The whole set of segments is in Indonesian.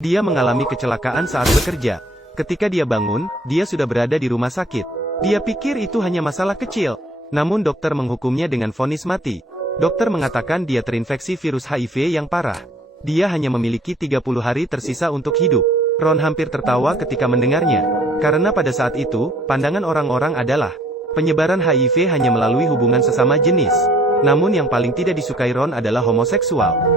Dia mengalami kecelakaan saat bekerja. Ketika dia bangun, dia sudah berada di rumah sakit. Dia pikir itu hanya masalah kecil. Namun dokter menghukumnya dengan vonis mati. Dokter mengatakan dia terinfeksi virus HIV yang parah. Dia hanya memiliki 30 hari tersisa untuk hidup. Ron hampir tertawa ketika mendengarnya. Karena pada saat itu, pandangan orang-orang adalah penyebaran HIV hanya melalui hubungan sesama jenis. Namun yang paling tidak disukai Ron adalah homoseksual.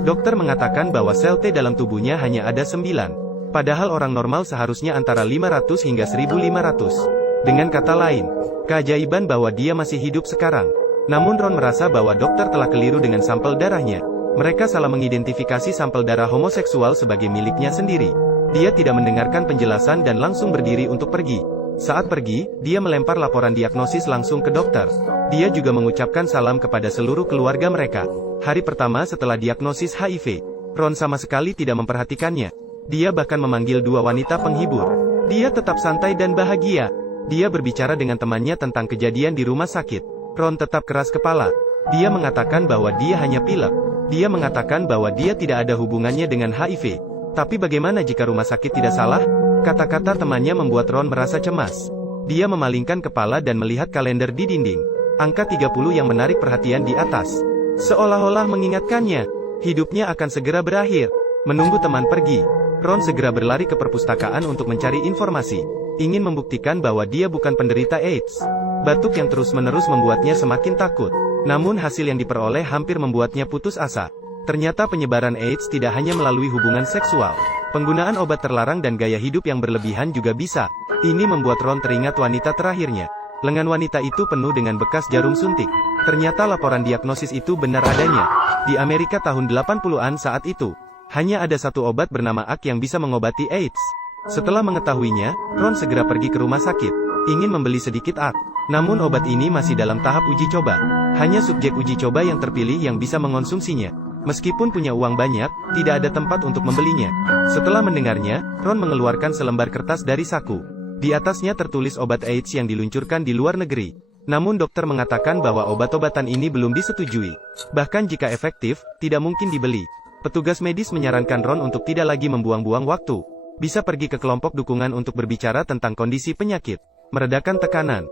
Dokter mengatakan bahwa sel T dalam tubuhnya hanya ada 9. Padahal orang normal seharusnya antara 500 hingga 1500. Dengan kata lain, keajaiban bahwa dia masih hidup sekarang. Namun Ron merasa bahwa dokter telah keliru dengan sampel darahnya. Mereka salah mengidentifikasi sampel darah homoseksual sebagai miliknya sendiri. Dia tidak mendengarkan penjelasan dan langsung berdiri untuk pergi. Saat pergi, dia melempar laporan diagnosis langsung ke dokter. Dia juga mengucapkan salam kepada seluruh keluarga mereka. Hari pertama setelah diagnosis HIV, Ron sama sekali tidak memperhatikannya. Dia bahkan memanggil 2 wanita penghibur. Dia tetap santai dan bahagia. Dia berbicara dengan temannya tentang kejadian di rumah sakit. Ron tetap keras kepala. Dia mengatakan bahwa dia hanya pilek. Dia mengatakan bahwa dia tidak ada hubungannya dengan HIV. Tapi bagaimana jika rumah sakit tidak salah? Kata-kata temannya membuat Ron merasa cemas. Dia memalingkan kepala dan melihat kalender di dinding. Angka 30 yang menarik perhatian di atas. Seolah-olah mengingatkannya, hidupnya akan segera berakhir. Menunggu teman pergi, Ron segera berlari ke perpustakaan untuk mencari informasi. Ingin membuktikan bahwa dia bukan penderita AIDS. Batuk yang terus-menerus membuatnya semakin takut. Namun hasil yang diperoleh hampir membuatnya putus asa. Ternyata penyebaran AIDS tidak hanya melalui hubungan seksual. Penggunaan obat terlarang dan gaya hidup yang berlebihan juga bisa. Ini membuat Ron teringat wanita terakhirnya. Lengan wanita itu penuh dengan bekas jarum suntik. Ternyata laporan diagnosis itu benar adanya. Di Amerika tahun 80-an saat itu, hanya ada satu obat bernama AK yang bisa mengobati AIDS. Setelah mengetahuinya, Ron segera pergi ke rumah sakit. Ingin membeli sedikit AK. Namun obat ini masih dalam tahap uji coba. Hanya subjek uji coba yang terpilih yang bisa mengonsumsinya. Meskipun punya uang banyak, tidak ada tempat untuk membelinya. Setelah mendengarnya, Ron mengeluarkan selembar kertas dari saku. Di atasnya tertulis obat AIDS yang diluncurkan di luar negeri. Namun dokter mengatakan bahwa obat-obatan ini belum disetujui. Bahkan jika efektif, tidak mungkin dibeli. Petugas medis menyarankan Ron untuk tidak lagi membuang-buang waktu. Bisa pergi ke kelompok dukungan untuk berbicara tentang kondisi penyakit. Meredakan tekanan.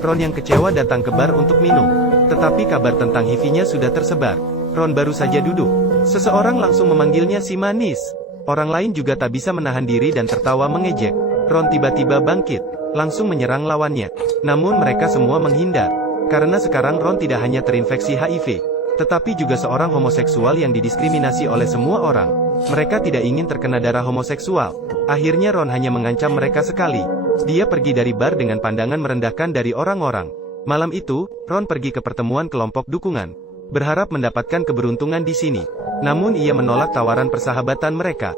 Ron yang kecewa datang ke bar untuk minum. Tetapi kabar tentang HIV-nya sudah tersebar. Ron baru saja duduk. Seseorang langsung memanggilnya si manis. Orang lain juga tak bisa menahan diri dan tertawa mengejek. Ron tiba-tiba bangkit, langsung menyerang lawannya. Namun mereka semua menghindar. Karena sekarang Ron tidak hanya terinfeksi HIV, tetapi juga seorang homoseksual yang didiskriminasi oleh semua orang. Mereka tidak ingin terkena darah homoseksual. Akhirnya Ron hanya mengancam mereka sekali. Dia pergi dari bar dengan pandangan merendahkan dari orang-orang. Malam itu, Ron pergi ke pertemuan kelompok dukungan, berharap mendapatkan keberuntungan di sini. Namun ia menolak tawaran persahabatan mereka.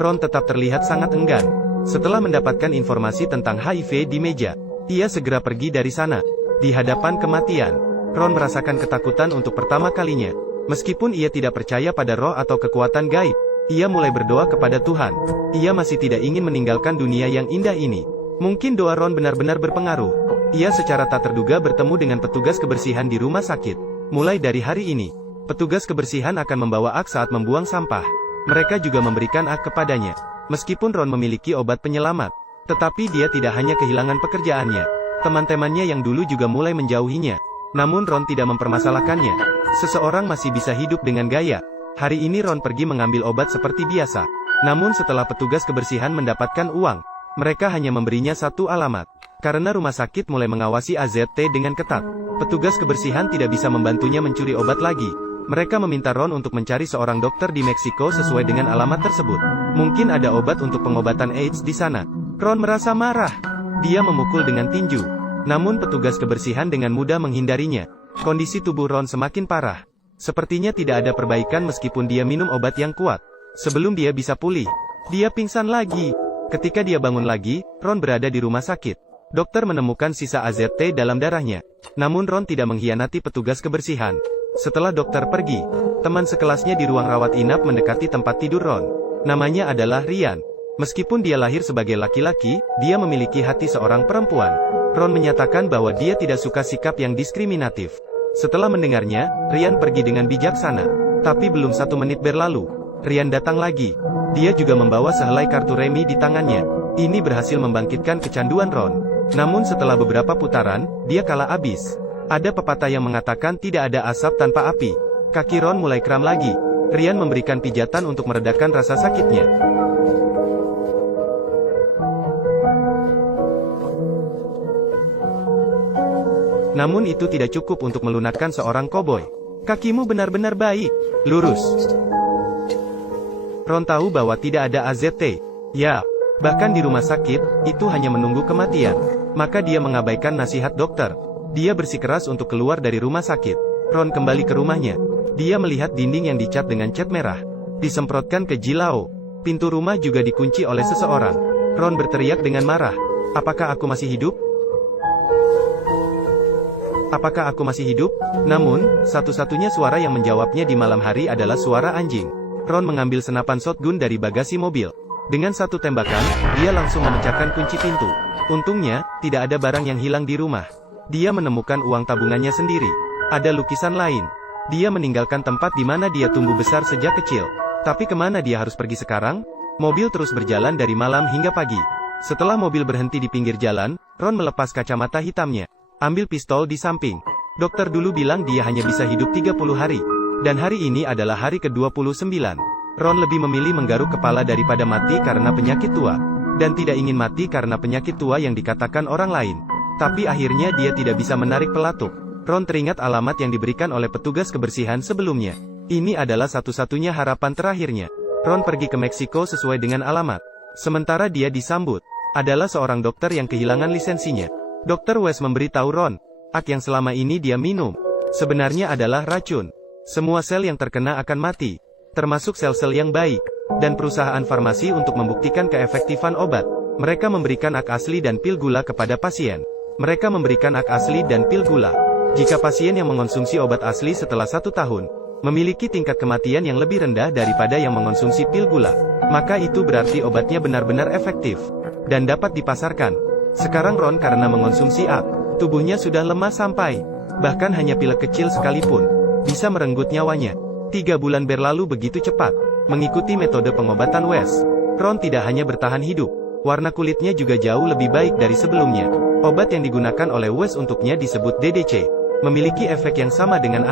Ron tetap terlihat sangat enggan. Setelah mendapatkan informasi tentang HIV di meja, ia segera pergi dari sana. Di hadapan kematian, Ron merasakan ketakutan untuk pertama kalinya. Meskipun ia tidak percaya pada roh atau kekuatan gaib, ia mulai berdoa kepada Tuhan. Ia masih tidak ingin meninggalkan dunia yang indah ini. Mungkin doa Ron benar-benar berpengaruh. Ia secara tak terduga bertemu dengan petugas kebersihan di rumah sakit. Mulai dari hari ini, petugas kebersihan akan membawa AK saat membuang sampah. Mereka juga memberikan AK kepadanya. Meskipun Ron memiliki obat penyelamat, tetapi dia tidak hanya kehilangan pekerjaannya. Teman-temannya yang dulu juga mulai menjauhinya. Namun Ron tidak mempermasalahkannya. Seseorang masih bisa hidup dengan gaya. Hari ini Ron pergi mengambil obat seperti biasa. Namun setelah petugas kebersihan mendapatkan uang, mereka hanya memberinya satu alamat. Karena rumah sakit mulai mengawasi AZT dengan ketat, petugas kebersihan tidak bisa membantunya mencuri obat lagi. Mereka meminta Ron untuk mencari seorang dokter di Meksiko sesuai dengan alamat tersebut. Mungkin ada obat untuk pengobatan AIDS di sana. Ron merasa marah. Dia memukul dengan tinju. Namun petugas kebersihan dengan mudah menghindarinya. Kondisi tubuh Ron semakin parah. Sepertinya tidak ada perbaikan meskipun dia minum obat yang kuat. Sebelum dia bisa pulih, dia pingsan lagi. Ketika dia bangun lagi, Ron berada di rumah sakit. Dokter menemukan sisa AZT dalam darahnya. Namun Ron tidak mengkhianati petugas kebersihan. Setelah dokter pergi, teman sekelasnya di ruang rawat inap mendekati tempat tidur Ron. Namanya adalah Ryan. Meskipun dia lahir sebagai laki-laki, dia memiliki hati seorang perempuan. Ron menyatakan bahwa dia tidak suka sikap yang diskriminatif. Setelah mendengarnya, Ryan pergi dengan bijaksana. Tapi belum 1 menit berlalu, Ryan datang lagi. Dia juga membawa sehelai kartu remi di tangannya. Ini berhasil membangkitkan kecanduan Ron. Namun setelah beberapa putaran, dia kalah abis. Ada pepatah yang mengatakan tidak ada asap tanpa api. Kaki Ron mulai kram lagi. Ryan memberikan pijatan untuk meredakan rasa sakitnya. Namun itu tidak cukup untuk melunakkan seorang koboi. Kakimu benar-benar baik. Lurus. Ron tahu bahwa tidak ada AZT. Ya, bahkan di rumah sakit, itu hanya menunggu kematian. Maka dia mengabaikan nasihat dokter. Dia bersikeras untuk keluar dari rumah sakit. Ron kembali ke rumahnya. Dia melihat dinding yang dicat dengan cat merah. Disemprotkan ke Jilao. Pintu rumah juga dikunci oleh seseorang. Ron berteriak dengan marah. Apakah aku masih hidup? Apakah aku masih hidup? Namun, satu-satunya suara yang menjawabnya di malam hari adalah suara anjing. Ron mengambil senapan shotgun dari bagasi mobil. Dengan satu tembakan, dia langsung memecahkan kunci pintu. Untungnya, tidak ada barang yang hilang di rumah. Dia menemukan uang tabungannya sendiri. Ada lukisan lain. Dia meninggalkan tempat di mana dia tumbuh besar sejak kecil. Tapi kemana dia harus pergi sekarang? Mobil terus berjalan dari malam hingga pagi. Setelah mobil berhenti di pinggir jalan, Ron melepas kacamata hitamnya. Ambil pistol di samping. Dokter dulu bilang dia hanya bisa hidup 30 hari. Dan hari ini adalah hari ke-29. Ron lebih memilih menggaruk kepala daripada mati karena penyakit tua. Dan tidak ingin mati karena penyakit tua yang dikatakan orang lain. Tapi akhirnya dia tidak bisa menarik pelatuk. Ron teringat alamat yang diberikan oleh petugas kebersihan sebelumnya. Ini adalah satu-satunya harapan terakhirnya. Ron pergi ke Meksiko sesuai dengan alamat. Sementara dia disambut adalah seorang dokter yang kehilangan lisensinya. Dr. West memberitahu Ron, yang selama ini dia minum, sebenarnya adalah racun. Semua sel yang terkena akan mati, termasuk sel-sel yang baik. Dan perusahaan farmasi untuk membuktikan keefektifan obat. Mereka memberikan asli dan pil gula kepada pasien. Mereka memberikan asli dan pil gula. Jika pasien yang mengonsumsi obat asli setelah 1 tahun, memiliki tingkat kematian yang lebih rendah daripada yang mengonsumsi pil gula, maka itu berarti obatnya benar-benar efektif dan dapat dipasarkan. Sekarang Ron karena mengonsumsi tubuhnya sudah lemah sampai, bahkan hanya pil kecil sekalipun, bisa merenggut nyawanya. 3 bulan berlalu begitu cepat, mengikuti metode pengobatan West. Ron tidak hanya bertahan hidup, warna kulitnya juga jauh lebih baik dari sebelumnya. Obat yang digunakan oleh West untuknya disebut DDC, memiliki efek yang sama dengan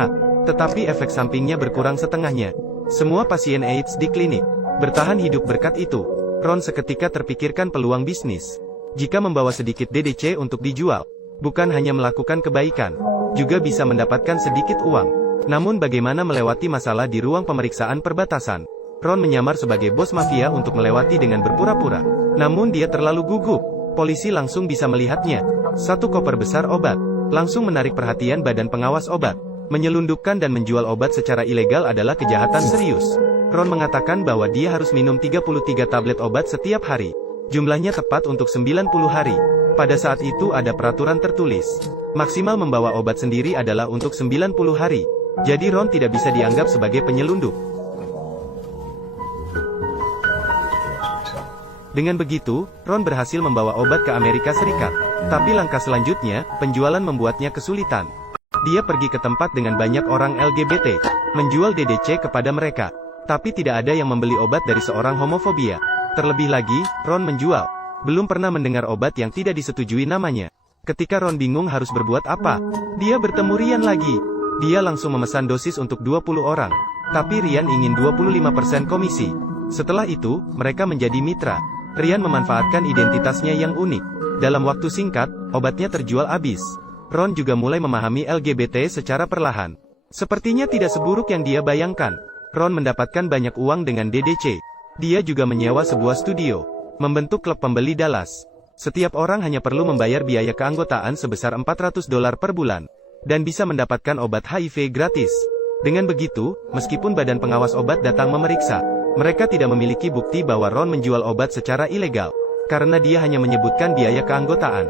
tetapi efek sampingnya berkurang setengahnya. Semua pasien AIDS di klinik bertahan hidup berkat itu. Ron seketika terpikirkan peluang bisnis. Jika membawa sedikit DDC untuk dijual, bukan hanya melakukan kebaikan, juga bisa mendapatkan sedikit uang. Namun bagaimana melewati masalah di ruang pemeriksaan perbatasan? Ron menyamar sebagai bos mafia untuk melewati dengan berpura-pura. Namun dia terlalu gugup. Polisi langsung bisa melihatnya. 1 koper besar obat. Langsung menarik perhatian badan pengawas obat. Menyelundupkan dan menjual obat secara ilegal adalah kejahatan serius. Ron mengatakan bahwa dia harus minum 33 tablet obat setiap hari. Jumlahnya tepat untuk 90 hari. Pada saat itu ada peraturan tertulis. Maksimal membawa obat sendiri adalah untuk 90 hari. Jadi Ron tidak bisa dianggap sebagai penyelundup. Dengan begitu, Ron berhasil membawa obat ke Amerika Serikat. Tapi langkah selanjutnya, penjualan membuatnya kesulitan. Dia pergi ke tempat dengan banyak orang LGBT, menjual DDC kepada mereka. Tapi tidak ada yang membeli obat dari seorang homofobia. Terlebih lagi, Ron menjual. Belum pernah mendengar obat yang tidak disetujui namanya. Ketika Ron bingung harus berbuat apa, dia bertemu Ryan lagi. Dia langsung memesan dosis untuk 20 orang. Tapi Ryan ingin 25% komisi. Setelah itu, mereka menjadi mitra. Ryan memanfaatkan identitasnya yang unik. Dalam waktu singkat, obatnya terjual habis. Ron juga mulai memahami LGBT secara perlahan. Sepertinya tidak seburuk yang dia bayangkan. Ron mendapatkan banyak uang dengan DDC. Dia juga menyewa sebuah studio, membentuk klub pembeli Dallas. Setiap orang hanya perlu membayar biaya keanggotaan sebesar $400 per bulan, dan bisa mendapatkan obat HIV gratis. Dengan begitu, meskipun badan pengawas obat datang memeriksa, mereka tidak memiliki bukti bahwa Ron menjual obat secara ilegal, karena dia hanya menyebutkan biaya keanggotaan.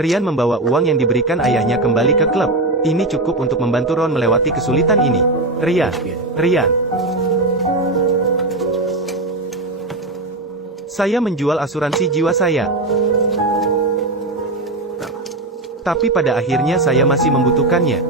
Ryan membawa uang yang diberikan ayahnya kembali ke klub. Ini cukup untuk membantu Ron melewati kesulitan ini. Ryan. Saya menjual asuransi jiwa saya. Tapi pada akhirnya saya masih membutuhkannya.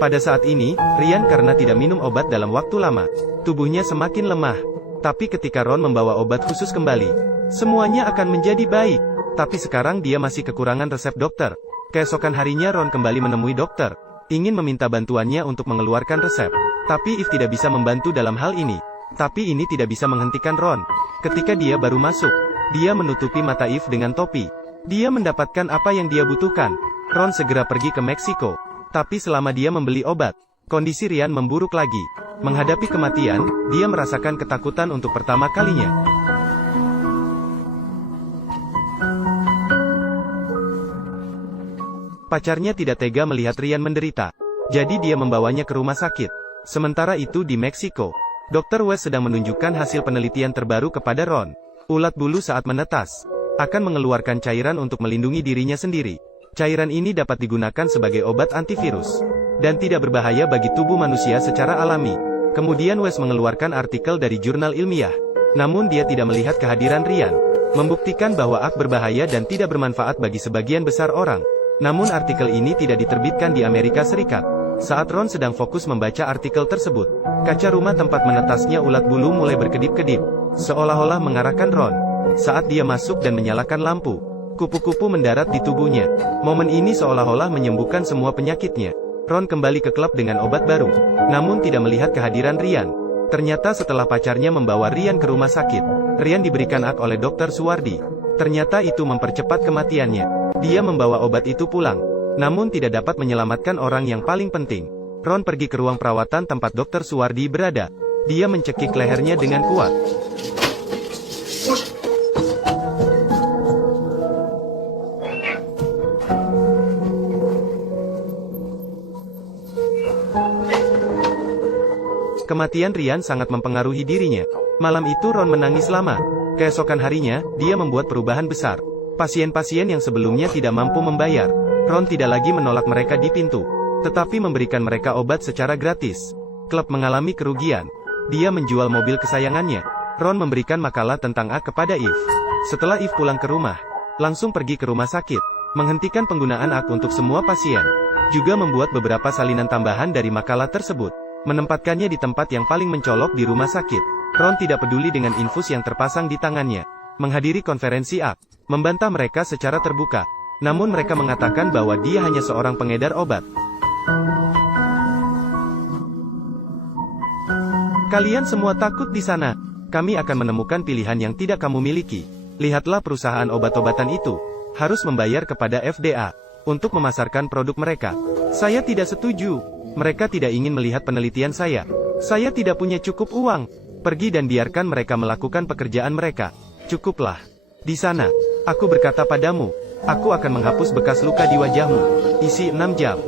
Pada saat ini, Ryan karena tidak minum obat dalam waktu lama, tubuhnya semakin lemah. Tapi ketika Ron membawa obat khusus kembali, semuanya akan menjadi baik. Tapi sekarang dia masih kekurangan resep dokter. Keesokan harinya Ron kembali menemui dokter, ingin meminta bantuannya untuk mengeluarkan resep. Tapi Eve tidak bisa membantu dalam hal ini. Tapi ini tidak bisa menghentikan Ron. Ketika dia baru masuk, dia menutupi mata Eve dengan topi. Dia mendapatkan apa yang dia butuhkan. Ron segera pergi ke Meksiko. Tapi selama dia membeli obat, kondisi Ryan memburuk lagi. Menghadapi kematian, dia merasakan ketakutan untuk pertama kalinya. Pacarnya tidak tega melihat Ryan menderita. Jadi dia membawanya ke rumah sakit. Sementara itu di Meksiko, Dr. West sedang menunjukkan hasil penelitian terbaru kepada Ron. Ulat bulu saat menetas akan mengeluarkan cairan untuk melindungi dirinya sendiri. Cairan ini dapat digunakan sebagai obat antivirus dan tidak berbahaya bagi tubuh manusia secara alami. Kemudian West mengeluarkan artikel dari jurnal ilmiah. Namun dia tidak melihat kehadiran Ryan, membuktikan bahwa AK berbahaya dan tidak bermanfaat bagi sebagian besar orang. Namun artikel ini tidak diterbitkan di Amerika Serikat. Saat Ron sedang fokus membaca artikel tersebut, kaca rumah tempat menetasnya ulat bulu mulai berkedip-kedip, seolah-olah mengarahkan Ron. Saat dia masuk dan menyalakan lampu, kupu-kupu mendarat di tubuhnya. Momen ini seolah-olah menyembuhkan semua penyakitnya. Ron kembali ke klub dengan obat baru, namun tidak melihat kehadiran Ryan. Ternyata setelah pacarnya membawa Ryan ke rumah sakit, Ryan diberikan AK oleh Dr. Suwardi. Ternyata itu mempercepat kematiannya. Dia membawa obat itu pulang, namun tidak dapat menyelamatkan orang yang paling penting. Ron pergi ke ruang perawatan tempat Dr. Suwardi berada. Dia mencekik lehernya dengan kuat. Kematian Ryan sangat mempengaruhi dirinya. Malam itu Ron menangis lama. Keesokan harinya, dia membuat perubahan besar. Pasien-pasien yang sebelumnya tidak mampu membayar, Ron tidak lagi menolak mereka di pintu, tetapi memberikan mereka obat secara gratis. Klub mengalami kerugian. Dia menjual mobil kesayangannya. Ron memberikan makalah tentang AK kepada Eve. Setelah Eve pulang ke rumah, langsung pergi ke rumah sakit, menghentikan penggunaan AK untuk semua pasien. Juga membuat beberapa salinan tambahan dari makalah tersebut, menempatkannya di tempat yang paling mencolok di rumah sakit. Ron tidak peduli dengan infus yang terpasang di tangannya. Menghadiri konferensi AK, membantah mereka secara terbuka. Namun mereka mengatakan bahwa dia hanya seorang pengedar obat. Kalian semua takut di sana. Kami akan menemukan pilihan yang tidak kamu miliki. Lihatlah perusahaan obat-obatan itu harus membayar kepada FDA untuk memasarkan produk mereka. Saya tidak setuju. Mereka tidak ingin melihat penelitian saya. Saya tidak punya cukup uang. Pergi dan biarkan mereka melakukan pekerjaan mereka. Cukuplah. Di sana, aku berkata padamu, aku akan menghapus bekas luka di wajahmu. Isi 6 jam.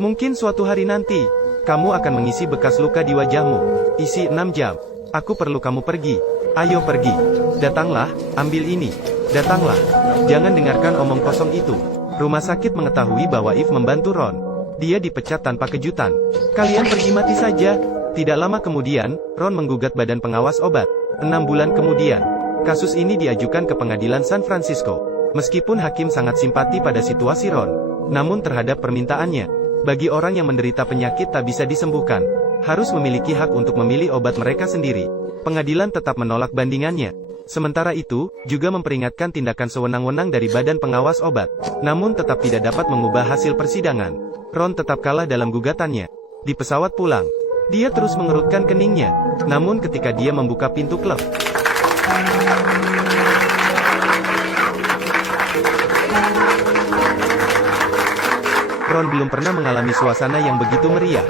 Mungkin suatu hari nanti, kamu akan mengisi bekas luka di wajahmu. Isi 6 jam. Aku perlu kamu pergi. Ayo pergi. Datanglah, ambil ini. Datanglah. Jangan dengarkan omong kosong itu. Rumah sakit mengetahui bahwa Eve membantu Ron. Dia dipecat tanpa kejutan. Kalian pergi mati saja. Tidak lama kemudian, Ron menggugat Badan Pengawas Obat. 6 bulan kemudian, kasus ini diajukan ke pengadilan San Francisco. Meskipun hakim sangat simpati pada situasi Ron, namun terhadap permintaannya, bagi orang yang menderita penyakit tak bisa disembuhkan, harus memiliki hak untuk memilih obat mereka sendiri. Pengadilan tetap menolak bandingannya. Sementara itu, juga memperingatkan tindakan sewenang-wenang dari Badan Pengawas Obat, namun tetap tidak dapat mengubah hasil persidangan. Ron tetap kalah dalam gugatannya. Di pesawat pulang, dia terus mengerutkan keningnya. Namun ketika dia membuka pintu klub, Ron belum pernah mengalami suasana yang begitu meriah.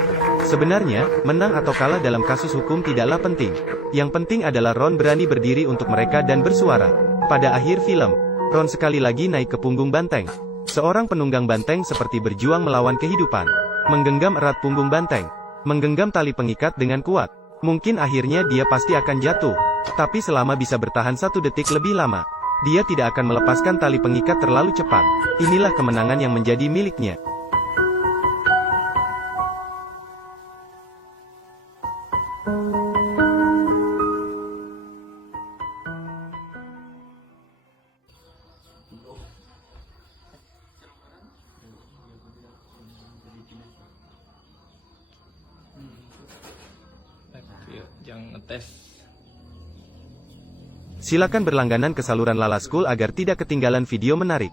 Sebenarnya, menang atau kalah dalam kasus hukum tidaklah penting. Yang penting adalah Ron berani berdiri untuk mereka dan bersuara. Pada akhir film, Ron sekali lagi naik ke punggung banteng. Seorang penunggang banteng seperti berjuang melawan kehidupan, menggenggam erat punggung banteng. menggenggam tali pengikat dengan kuat. Mungkin akhirnya dia pasti akan jatuh. Tapi selama bisa bertahan 1 detik lebih lama, dia tidak akan melepaskan tali pengikat terlalu cepat. Inilah kemenangan yang menjadi miliknya. Jangan ngetes. Silakan berlangganan ke saluran Lala School agar tidak ketinggalan video menarik.